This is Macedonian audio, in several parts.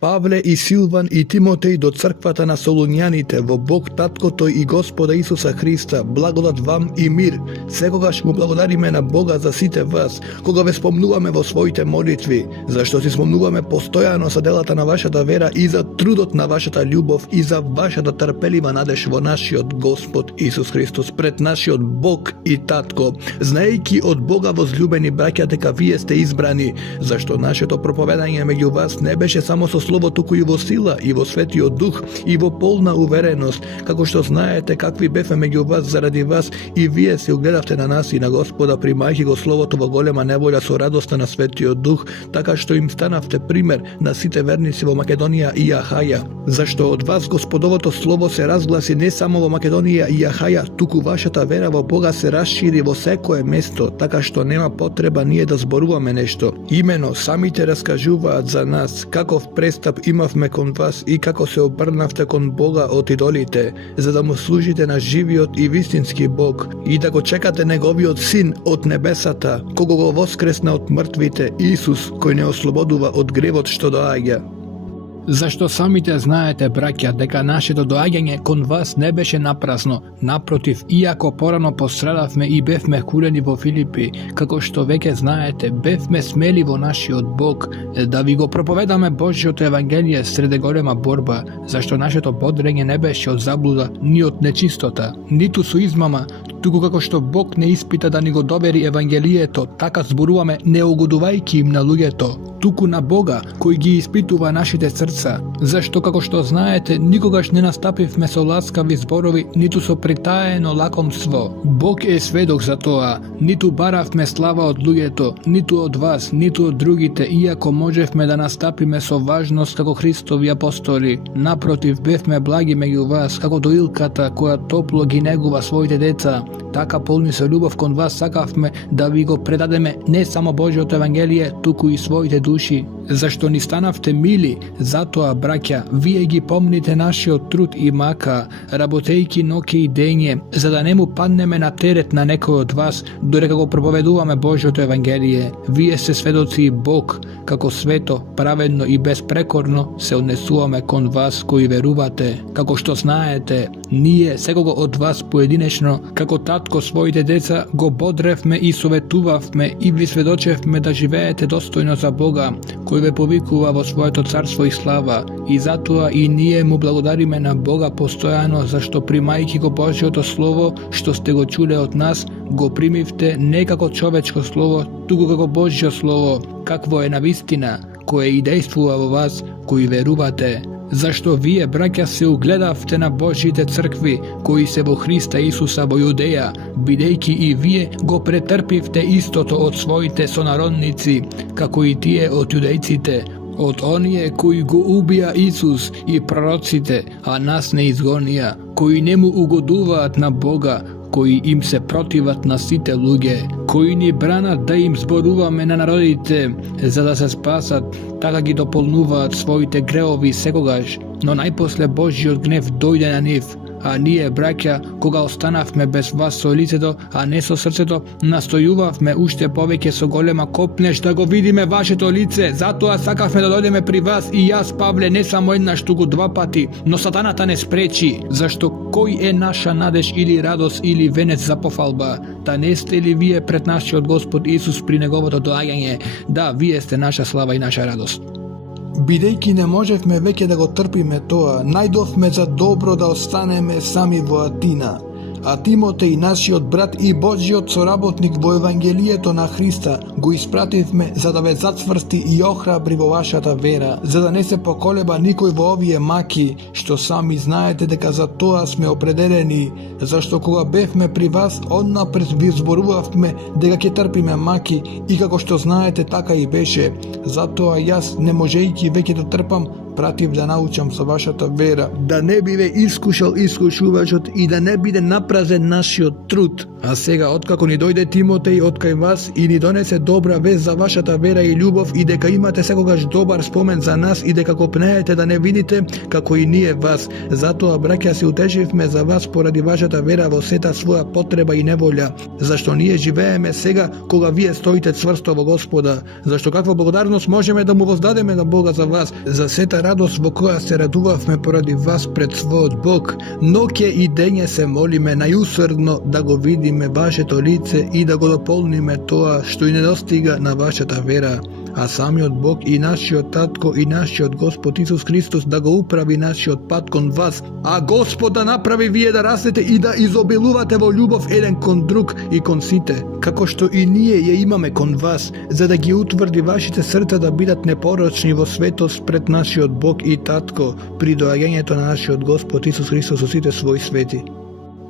Павле и Силван и Тимотеј до црквата на Солуњаните во Бог Таткото и Господа Исуса Христа, благодат вам и мир. Секогаш му благодариме на Бога за сите вас, кога ве спомнуваме во своите молитви, зашто си спомнуваме постојано за делата на вашата вера и за трудот на вашата љубов и за вашата трпелива надеж во нашиот Господ Исус Христос пред нашиот Бог и Татко, знаејќи од Бога возлюбени браќа дека вие сте избрани, зашто нашето проповедање меѓу вас не беше само со слово, туку и во сила, и во светиот дух, и во полна увереност, како што знаете какви бевме меѓу вас заради вас, и вие се угледавте на нас и на Господа, примајќи го словото во голема неволја со радоста на светиот дух, така што им станавте пример на сите верници во Македонија и Ахаја. Зашто од вас Господовото слово се разгласи не само во Македонија и Ахаја, туку вашата вера во Бога се расшири во секое место, така што нема потреба ние да зборуваме нешто. Имено самите раскажуваат за нас каков престап имавме кон вас и како се обрнавте кон Бога од идолите, за да му служите на живиот и вистински Бог и да го чекате неговиот Син од небесата, кого го воскресна од мртвите, Исус, кој не ослободува од гревот што доаѓа. Зашто самите знаете, браќа, дека нашето доаѓање кон вас не беше напразно. Напротив, иако порано пострадавме и бевме хулени во Филипи, како што веќе знаете, бевме смели во нашиот Бог, да ви го проповедаме Божјото Евангелие среде голема борба, зашто нашето бодрење не беше од заблуда, ни од нечистота, ниту со измама, туку како што Бог не испита да ни го довери Евангелието, така зборуваме не угодувајќи им на луѓето, туку на Бога, кој ги испитува нашите срца, зашто како што знаете, никогаш не настапивме со ласкави зборови, ниту со притаено лакомство. Бог е сведок за тоа, ниту баравме слава од луѓето, ниту од вас, ниту од другите, иако можевме да настапиме со важност како Христови апостоли. Напротив, бевме благи меѓу вас, како доилката која топло ги негува своите деца. Така полни со љубов кон вас сакавме да ви го предадеме не само Божјото Евангелие, туку и своите души. Зашто ни станавте мили, затоа, браќа, вие ги помните нашиот труд и мака, работејќи ноќе и дење, за да не му паднеме на терет на некој од вас, додека го проповедуваме Божјото Евангелие. Вие сте сведоци и Бог, како свето, праведно и безпрекорно се однесуваме кон вас кои верувате. Како што знаете, ние секого од вас поединечно, како татко своите деца, го бодревме и советувавме и ви сведочевме да живеете достојно за Бога, кој ве повикува во своето царство и слава, и затоа и ние му благодариме на Бога постојано, зашто примајќи го Божјото Слово, што сте го чуле од нас, го примивте не како човечко слово, туку како Божјо Слово, какво е навистина, кое и действува во вас, кои верувате. Зашто вие, браќа, се угледавте на Божјите цркви, кои се во Христа Исуса во Јудеја, бидејќи и вие го претрпивте истото од своите сонародници, како и тие од јудејците, од оние кои го убија Исус и пророците, а нас не изгонија, кои не му угодуваат на Бога, кои им се противат на сите луѓе, кои ни бранат да им зборуваме на народите, за да се спасат, така ги дополнуваат своите греови секогаш, но најпосле Божјиот гнев дојде на нив. А ние, браќа, кога останавме без вас со лицето, а не со срцето, настојувавме уште повеќе со голема копнеш да го видиме вашето лице. Затоа сакавме да дојдеме при вас и јас, Павле, не само еднаш, туку два пати, но сатаната не спречи, зашто кој е наша надеж или радост или венец за пофалба? Та не сте ли вие пред нашиот Господ Исус при неговото доаѓање? Да, вие сте наша слава и наша радост. Бидејќи не можевме веќе да го трпиме тоа, најдовме за добро да останеме сами во Атина. А Тимотеј, нашиот брат и Божјиот соработник во Евангелието на Христа, го испративме за да ве затврсти и охрабри во вашата вера, за да не се поколеба никој во овие маки, што сами знаете дека за тоа сме определени, зашто кога бевме при вас, однапред ви зборувавме дека ќе трпиме маки и како што знаете така и беше. Затоа јас, не можејќи веќе да трпам, пратив да научам со вашата вера, да не биде искушал искушувачот и да не биде напразен нашиот труд. А сега, откако ни дојде Тимотеј од кај вас и ни донесе добра вест за вашата вера и љубов и дека имате секогаш добар спомен за нас и дека копнеете да не видите како и ние вас. Затоа, браќа, се утешивме за вас поради вашата вера во сета своја потреба и неволја, зашто ние живееме сега кога вие стоите цврсто во Господа, зашто каква благодарност можеме да му воздадеме на Бога за вас, за сета радост во која се радувавме поради вас пред својот Бог, ноќе и дење се молиме најусрдно да го видиме вашето лице и да го дополниме тоа што и недостига на вашата вера, а самиот Бог и нашиот Татко и нашиот Господ Исус Христос да го управи нашиот пат кон вас, а Господ да направи вие да растете и да изобилувате во љубов еден кон друг и кон сите, како што и ние ја имаме кон вас, за да ги утврди вашите срца да бидат непорочни во светост пред нашиот Бог и Татко при доаѓањето на нашиот Господ Исус Христос со сите своји свети.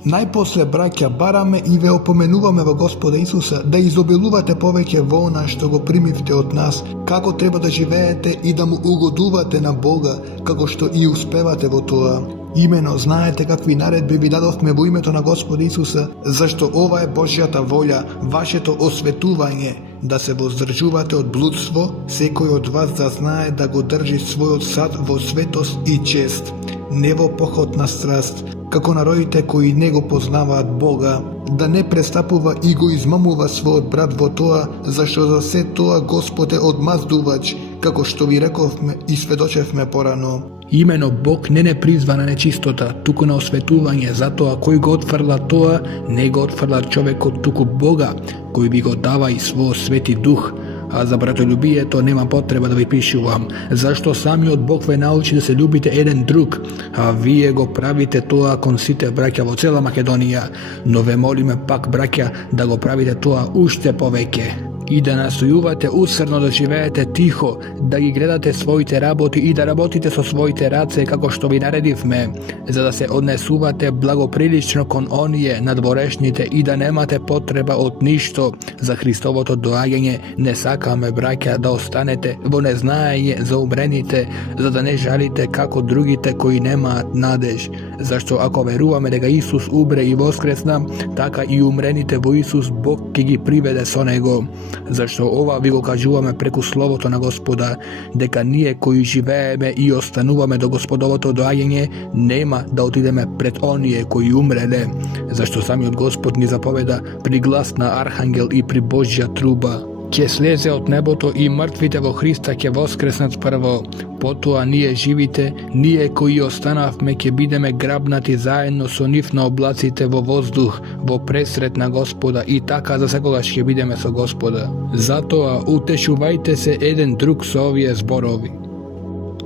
Најпосле, браќа, бараме и ве опоменуваме во Господа Исуса да изобилувате повеќе во она што го примивте од нас, како треба да живеете и да му угодувате на Бога, како што и успевате во тоа. Имено знаете какви наредби ви дадовме во името на Господа Исуса, зашто ова е Божјата волја, вашето осветување, да се воздржувате од блудство, секој од вас да знае да го држи својот сад во светост и чест, не во похот на страст, како народите кои не го познаваат Бога, да не престапува и го измамува својот брат во тоа, зашто за се тоа Господ е одмаздувач, како што ви рековме и сведочевме порано. Имено Бог не призва на нечистота, туку на осветување, затоа кој го отфрла тоа, не го отфрла човекот, туку Бога, кој ви го дава и својот свети дух. А за братолюбието нема потреба да ви пишувам, зашто самиот Бог ве научи да се љубите еден друг, а вие го правите тоа кон сите браќа во цела Македонија, но ве молиме пак, браќа, да го правите тоа уште повеќе и да настојувате усрдно да живеете тихо, да ги гледате своите работи и да работите со своите раце како што ви наредивме, за да се однесувате благоприлично кон оние надворешните и да немате потреба од ништо. За Христовото доаѓање не сакаме, браќа, да останете во незнаење за умрените, за да не жалите како другите кои немаат надеж, зашто ако веруваме дека Исус умре и воскресна, така и умрените во Исус Бог ќе ги приведе со Него. Зашто ова ви го кажуваме преку Словото на Господа, дека ние кои живееме и остануваме до Господовото доаѓање, нема да отидеме пред оние кои умреле, зашто самиот Господ ни заповеда при глас на архангел и при Божја труба. Ќе слезе од небото и мртвите во Христа ќе воскреснат прво. Потоа ние живите, ние кои останавме ќе бидеме грабнати заедно со нив на облаците во воздух, во пресрет на Господа и така за секогаш ќе бидеме со Господа. Затоа утешувајте се еден друг со овие зборови.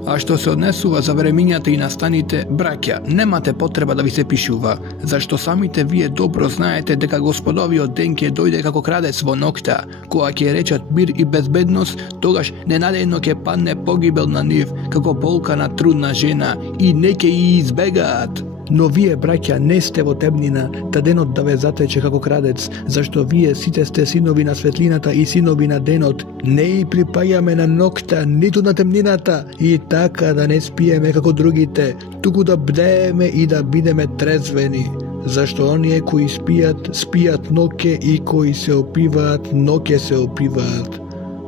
А што се однесува за времињата и настаните, браќа, немате потреба да ви се пишува, зашто самите вие добро знаете дека Господовиот ден ќе дојде како крадец во ноќта, кога ќе речат мир и безбедност, тогаш ненадејно ќе падне погибел на нив, како болка на трудна жена, и не ќе ја избегаат. Но вие, браќа, не сте во темнина, та денот да ве затече како крадец, зашто вие сите сте синови на светлината и синови на денот. Не и припајаме на ноќта, ниту на темнината, и така да не спиеме како другите, туку да бдееме и да бидеме трезвени. Зашто оние кои спијат, спијат ноќе, и кои се опиваат, ноќе се опиваат.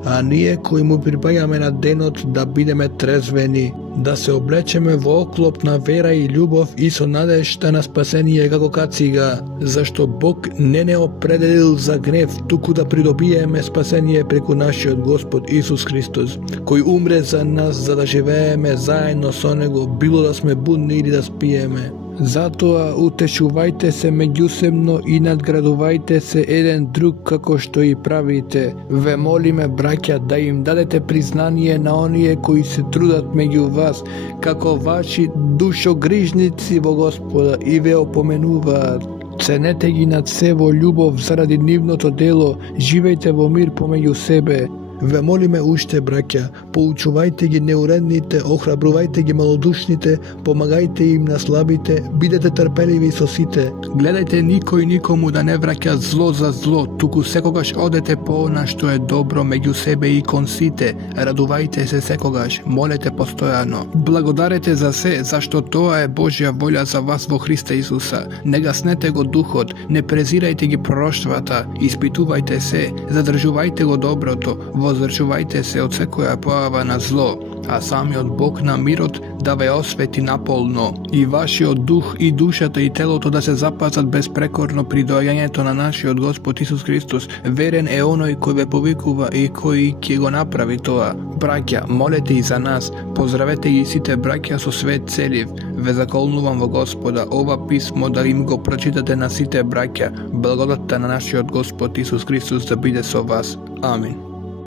А ние кои му припајаме на денот да бидеме трезвени, да се облечеме во оклоп на вера и љубов и со надежта на спасение како кацига, зашто Бог не определил за гнев, туку да придобиеме спасение преку нашиот Господ Исус Христос, кој умре за нас за да живееме заедно со Него, било да сме будни или да спиеме. Затоа утешувајте се меѓусебно и надградувајте се еден друг како што и правите. Ве молиме, браќа, да им дадете признание на оние кои се трудат меѓу вас, како ваши душогрижници во Господа и ве опоменуваат. Ценете ги над се во љубов заради нивното дело, живејте во мир помеѓу себе. Ве молиме уште, браќа, поучувајте ги неуредните, охрабрувајте ги малодушните, помагајте им на слабите, бидете трпеливи со сите. Гледајте никој никому да не враќа зло за зло, туку секогаш одете по она што е добро меѓу себе и кон сите. Радувајте се секогаш, молете постојано. Благодарете за се, зашто тоа е Божја волја за вас во Христа Исуса. Не гаснете го духот, не презирајте ги пророштвата, испитувајте се, задржувајте го доброто, воздржувајте се од секоја појава на зло. а самиот Бог на мирот да ве освети наполно, и вашиот дух и душата и телото да се запазат безпрекорно при доаѓањето на нашиот Господ Исус Христос. Верен е оној кој ве повикува и кој ќе го направи тоа. Браќа, молете и за нас, поздравете ги сите браќа со свет целив. Ве заколнувам во Господа ова писмо да им го прочитате на сите браќа. Благодатта на нашиот Господ Исус Христос да биде со вас. Амин.